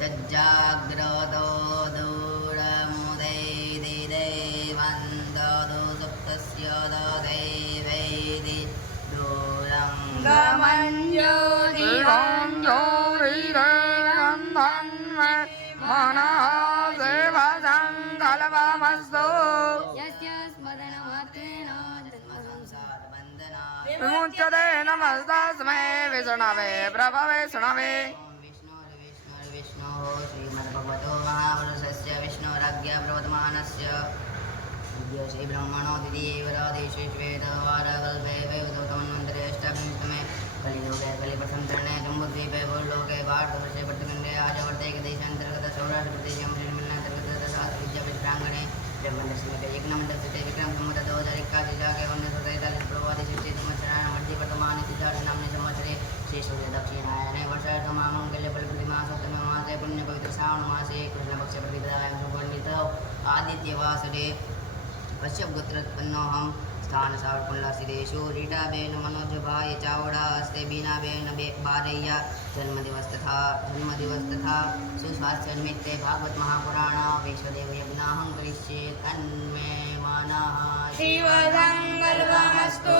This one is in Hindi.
सज्जाग्रतो दूरमुदैदिदेवन्दो सुप्तस्य ददैवैदि दूरं गमञ्जोरिरेगन्धन्मे मनः देवसङ्कल्पमस्तु विमुच्यते नमस्तस्मै विष्णवे प्रभवे विष्णवे विष्णो श्रीमद्भगवतो महापुरुषस्य विष्णोराज्ञा प्रवर्तमानस्य श्री ब्रह्मणो दिदेवरादेशे श्वेतवारकल्पे वैवतमन्वन्तरे अष्टाविंशतमे कलियुगे कलिप्रथमचरणे जम्बूद्वीपे भूलोके भारतवर्षे प्रतिखण्डे आर्यवर्ते देशान्तर्गत सौराष्ट्रप्रदेशं श्रीमन्नान्तर्गत सहस्रविद्यापीठाङ्गणे ब्रह्मदर्शनके यज्ञमण्डलस्थिते विक्रम संवत 2081 1943 पूर्वादिशिष्टे संवत्सराणां मध्ये वर्तमाने सिद्धार्थनाम्ने संवत्सरे श्री सूर्य दक्षिणायने वर्षार्थमामङ्गल्य फलप्रतिमासोत्तमे मासे पुण्यपवित्र श्रावणमासे कृष्णपक्षप्रतिपदायां सुवर्णितौ आदित्यवासरे कश्यपगोत्रोत्पन्नोऽहं स्थानसावर्कुल्लासिदेषु रीटाबेन मनोजभाय चावड़ा हस्ते बीनाबेन बारय्या जन्मदिवस तथा सुस्वास्थ्यनिमित्ते भागवत महापुराण वैश्वदेव यज्ञाहं करिष्ये तन्मे मनः शिवसङ्कल्पमस्तु।